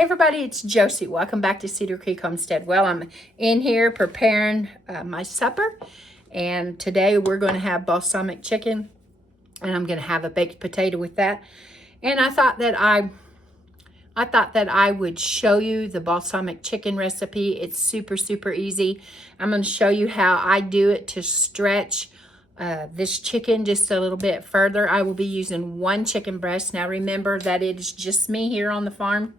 Hey everybody, it's Josie. Welcome back to Cedar Creek Homestead. Well, I'm in here preparing my supper, and today we're going to have balsamic chicken, and I'm going to have a baked potato with that. And I thought that I would show you the balsamic chicken recipe. It's super easy. I'm going to show you how I do it to stretch this chicken just a little bit further. I will be using one chicken breast. Now remember that it is just me here on the farm,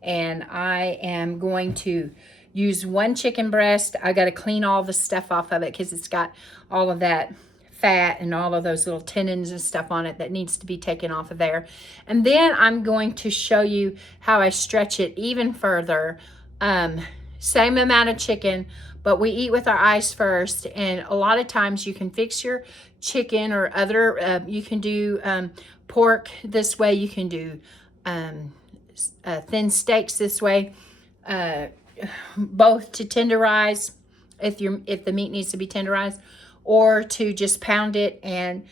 and I am going to use one chicken breast. I got to clean all the stuff off of it because it's got all of that fat and all of those little tendons and stuff on it that needs to be taken off of there. And then I'm going to show you how I stretch it even further. Same amount of chicken, but we eat with our eyes first. And a lot of times you can fix your chicken or other, you can do pork this way. You can do thin steaks this way, both to tenderize if the meat needs to be tenderized, or to just pound it and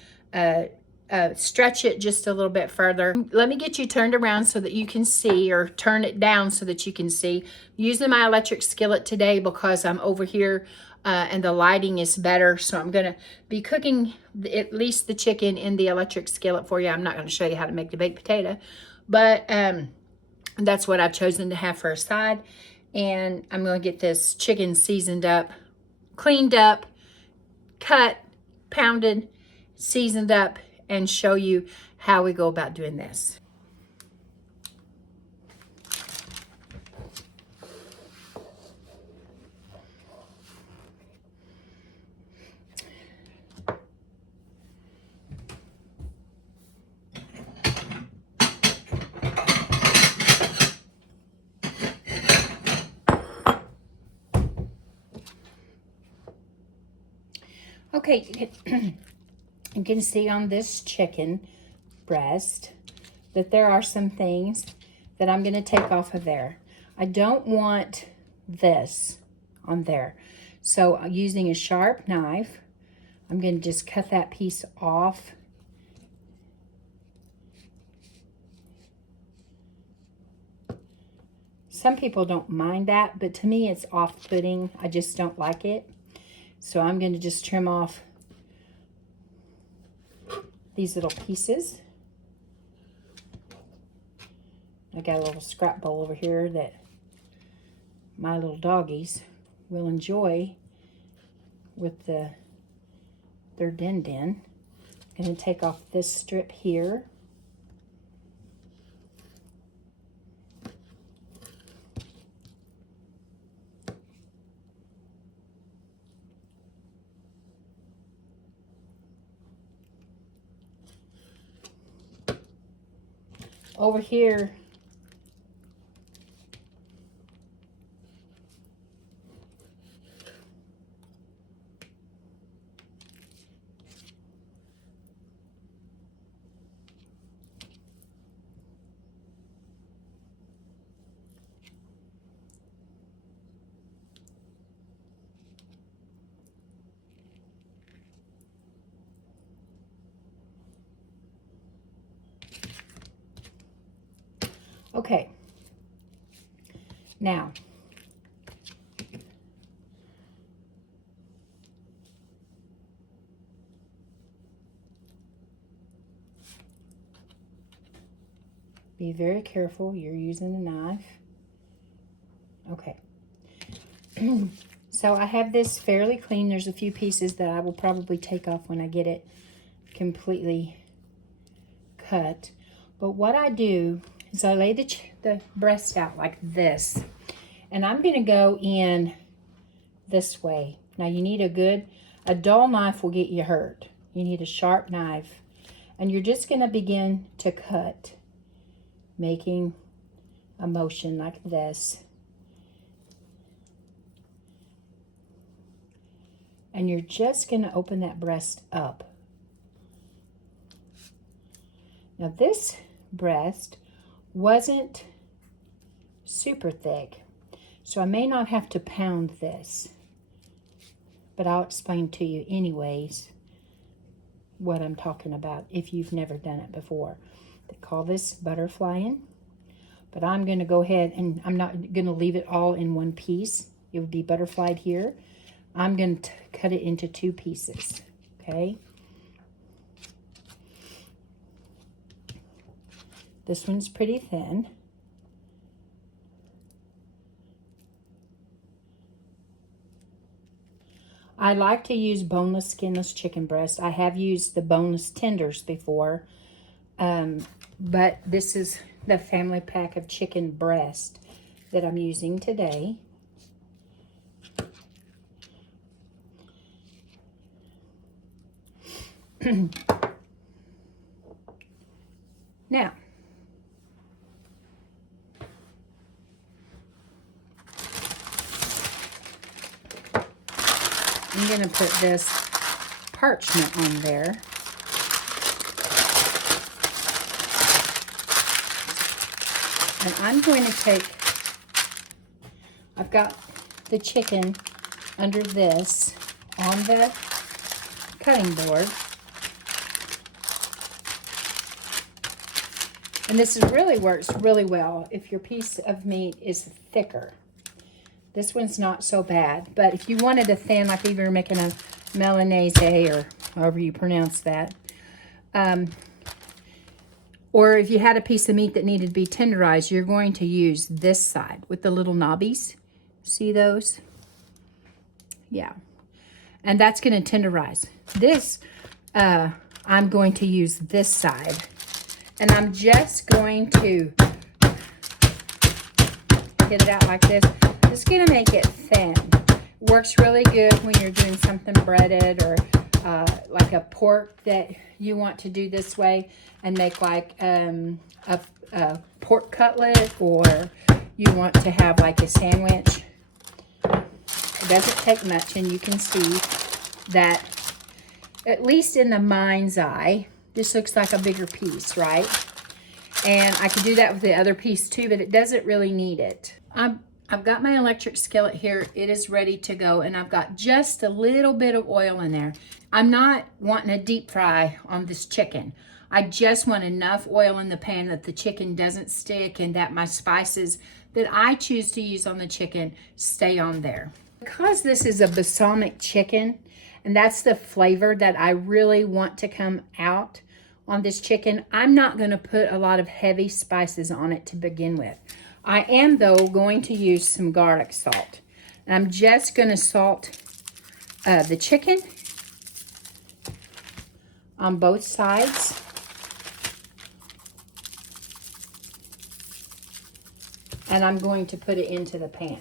stretch it just a little bit further. Let me get you turned around so that you can see, or turn it down so that you can see. I'm using my electric skillet today because I'm over here and the lighting is better. So I'm gonna be cooking at least the chicken in the electric skillet for you. I'm not gonna show you how to make the baked potato, but that's what I've chosen to have for a side. And I'm going to get this chicken seasoned up, cleaned up, cut, pounded, seasoned up, and show you how we go about doing this. Okay, you can see on this chicken breast that there are some things that I'm going to take off of there. I don't want this on there. So using a sharp knife, I'm going to just cut that piece off. Some people don't mind that, but to me it's off-putting. I just don't like it. So I'm going to just trim off these little pieces. I got a little scrap bowl over here that my little doggies will enjoy with their din-din. I'm going to take off this strip here. Over here, okay, now, be very careful, you're using a knife. Okay, so I have this fairly clean. There's a few pieces that I will probably take off when I get it completely cut. But what I do is I lay the breast out like this, and I'm going to go in this way. Now you need a dull knife will get you hurt. You need a sharp knife, and you're just going to begin to cut, making a motion like this. And you're just going to open that breast up. Now this breast wasn't super thick, so I may not have to pound this, but I'll explain to you anyways what I'm talking about if you've never done it before. They call this butterflying, But I'm going to go ahead, and I'm not going to leave it all in one piece. It would be butterflied here. I'm going to cut it into 2 pieces, okay? This one's pretty thin. I like to use boneless, skinless chicken breast. I have used the boneless tenders before, but this is the family pack of chicken breast that I'm using today. Now, I'm going to put this parchment on there. And I'm going to take, I've got the chicken under this on the cutting board. And this really works really well if your piece of meat is thicker. This one's not so bad, but if you wanted a thin, like if you're making a Milanese or however you pronounce that, or if you had a piece of meat that needed to be tenderized, you're going to use this side with the little knobbies. See those? Yeah. And that's going to tenderize. This, I'm going to use this side. And I'm just going to get it out like this. It's going to make it thin. Works really good when you're doing something breaded or like a pork that you want to do this way and make like a pork cutlet, or you want to have like a sandwich. It doesn't take much, and you can see that, at least in the mind's eye, this looks like a bigger piece, right? And I could do that with the other piece too, but it doesn't really need it. I've got my electric skillet here. It is ready to go, and I've got just a little bit of oil in there. I'm not wanting a deep fry on this chicken. I just want enough oil in the pan that the chicken doesn't stick and that my spices that I choose to use on the chicken stay on there. Because this is a balsamic chicken, and that's the flavor that I really want to come out on this chicken, I'm not going to put a lot of heavy spices on it to begin with. I am, though, going to use some garlic salt. And I'm just going to salt the chicken on both sides. And I'm going to put it into the pan.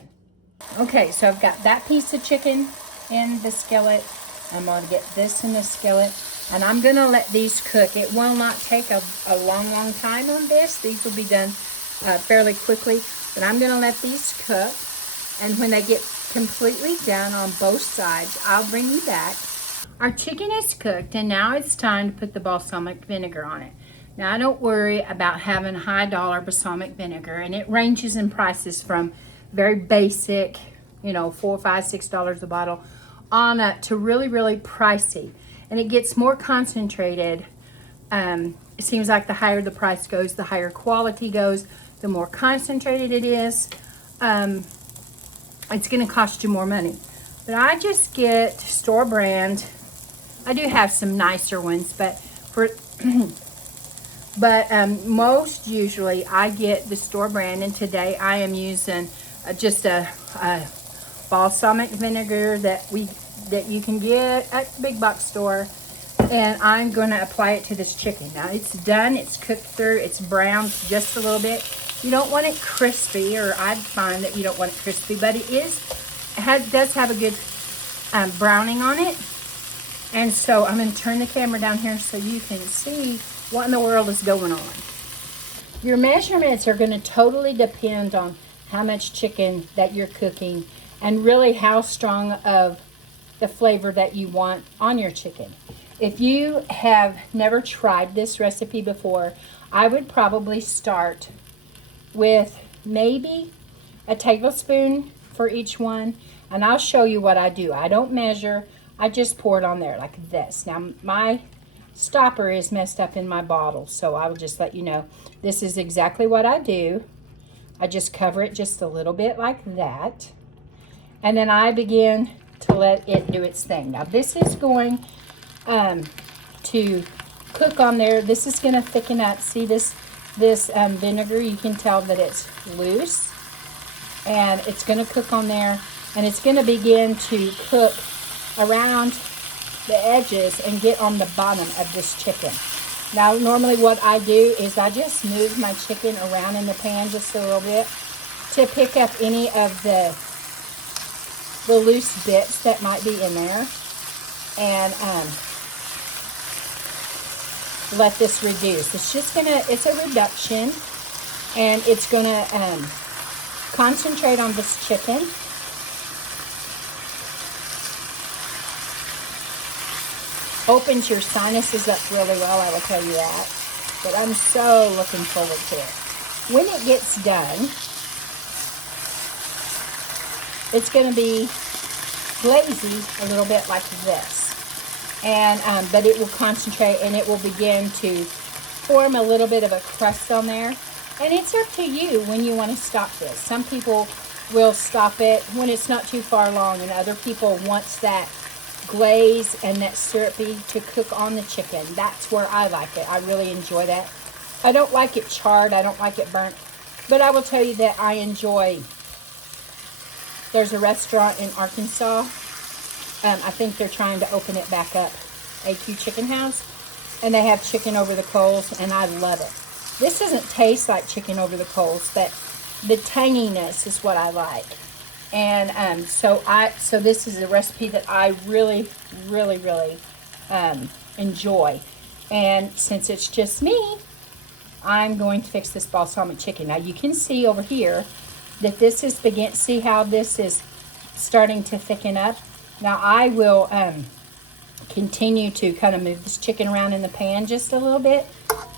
Okay, so I've got that piece of chicken in the skillet. I'm going to get this in the skillet. And I'm going to let these cook. It will not take a long time on this. These will be done fairly quickly. But I'm going to let these cook. And when they get completely done on both sides, I'll bring you back. Our chicken is cooked, and now it's time to put the balsamic vinegar on it. Now, I don't worry about having high dollar balsamic vinegar, and it ranges in prices from very basic, you know, $4, $5, $6 a bottle, on up to really, really pricey. And it gets more concentrated. It seems like the higher the price goes, the higher quality goes, the more concentrated it is. It's going to cost you more money. But I just get store brand. I do have some nicer ones, but for most usually I get the store brand. And today I am using just a balsamic vinegar that you can get at the big box store, and I'm going to apply it to this chicken. Now it's done, it's cooked through, it's browned just a little bit. You don't want it crispy, or I'd find that you don't want it crispy, but it does have a good browning on it. And so I'm going to turn the camera down here so you can see what in the world is going on. Your measurements are going to totally depend on how much chicken that you're cooking and really how strong of the flavor that you want on your chicken. If you have never tried this recipe before, I would probably start with maybe a tablespoon for each one, and I'll show you what I do. I don't measure, I just pour it on there like this. Now my stopper is messed up in my bottle, so I will just let you know this is exactly what I do. I just cover it just a little bit like that. And then I begin to let it do its thing. Now this is going to cook on there. This is going to thicken up. See this vinegar? You can tell that it's loose. And it's going to cook on there. And it's going to begin to cook around the edges and get on the bottom of this chicken. Now normally what I do is I just move my chicken around in the pan just a little bit to pick up any of the loose bits that might be in there, and let this reduce. It's just gonna, it's a reduction, and it's gonna concentrate on this chicken. Opens your sinuses up really well, I will tell you that. But I'm so looking forward to it. When it gets done, it's going to be glazy a little bit like this. And but it will concentrate and it will begin to form a little bit of a crust on there. And it's up to you when you want to stop this. Some people will stop it when it's not too far along, and other people want that glaze and that syrupy to cook on the chicken. That's where I like it. I really enjoy that. I don't like it charred. I don't like it burnt. But I will tell you that I enjoy, there's a restaurant in Arkansas. I think they're trying to open it back up. AQ Chicken House. And they have chicken over the coals, and I love it. This doesn't taste like chicken over the coals, but the tanginess is what I like. And so this is a recipe that I really, really, really enjoy. And since it's just me, I'm going to fix this balsamic chicken. Now you can see over here that this is see how this is starting to thicken up. Now I will continue to kind of move this chicken around in the pan just a little bit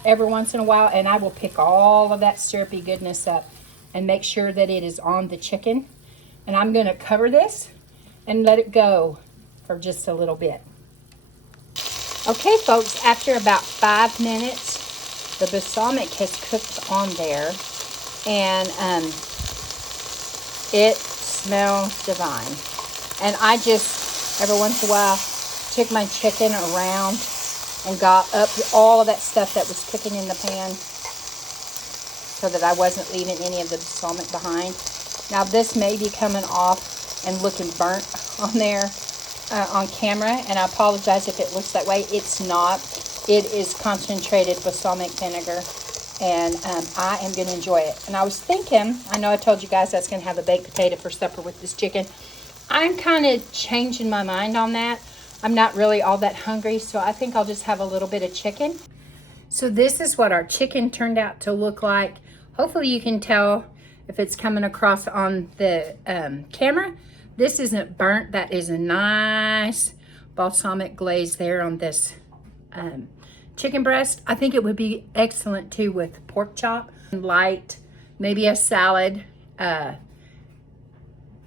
every once in a while, and I will pick all of that syrupy goodness up and make sure that it is on the chicken. And I'm going to cover this and let it go for just a little bit. Okay, folks, after about 5 minutes, the balsamic has cooked on there, and it smells divine. And I just, every once in a while, took my chicken around and got up all of that stuff that was cooking in the pan so that I wasn't leaving any of the balsamic behind. Now this may be coming off and looking burnt on there on camera, and I apologize if it looks that way. It's not. It is concentrated balsamic vinegar, and I am going to enjoy it. And I was thinking, I know I told you guys I was going to have a baked potato for supper with this chicken. I'm kind of changing my mind on that. I'm not really all that hungry, so I think I'll just have a little bit of chicken. So this is what our chicken turned out to look like. Hopefully you can tell if it's coming across on the camera. This isn't burnt. That is a nice balsamic glaze there on this chicken breast. I think it would be excellent too with pork chop, light, maybe a salad,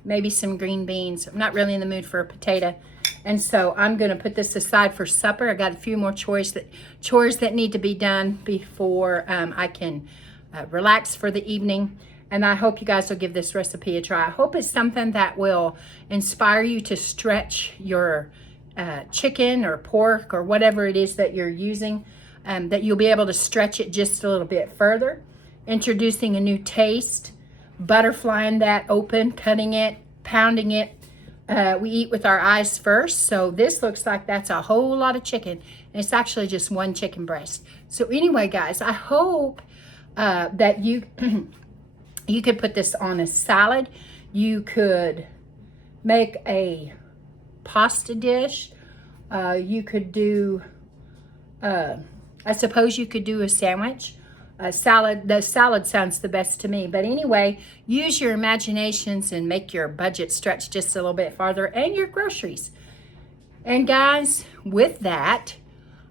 maybe some green beans. I'm not really in the mood for a potato. And so I'm gonna put this aside for supper. I got a few more chores that need to be done before I can relax for the evening. And I hope you guys will give this recipe a try. I hope it's something that will inspire you to stretch your chicken or pork or whatever it is that you're using, that you'll be able to stretch it just a little bit further. Introducing a new taste, butterflying that open, cutting it, pounding it. We eat with our eyes first, so this looks like that's a whole lot of chicken, and it's actually just one chicken breast. So anyway, guys, I hope that you you could put this on a salad. You could make a pasta dish. You could do, I suppose you could do a sandwich. A salad, the salad sounds the best to me. But anyway, use your imaginations and make your budget stretch just a little bit farther, and your groceries. And guys, with that,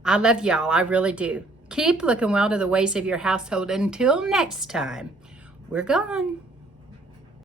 I love y'all. I really do. Keep looking well to the ways of your household. Until next time, we're gone.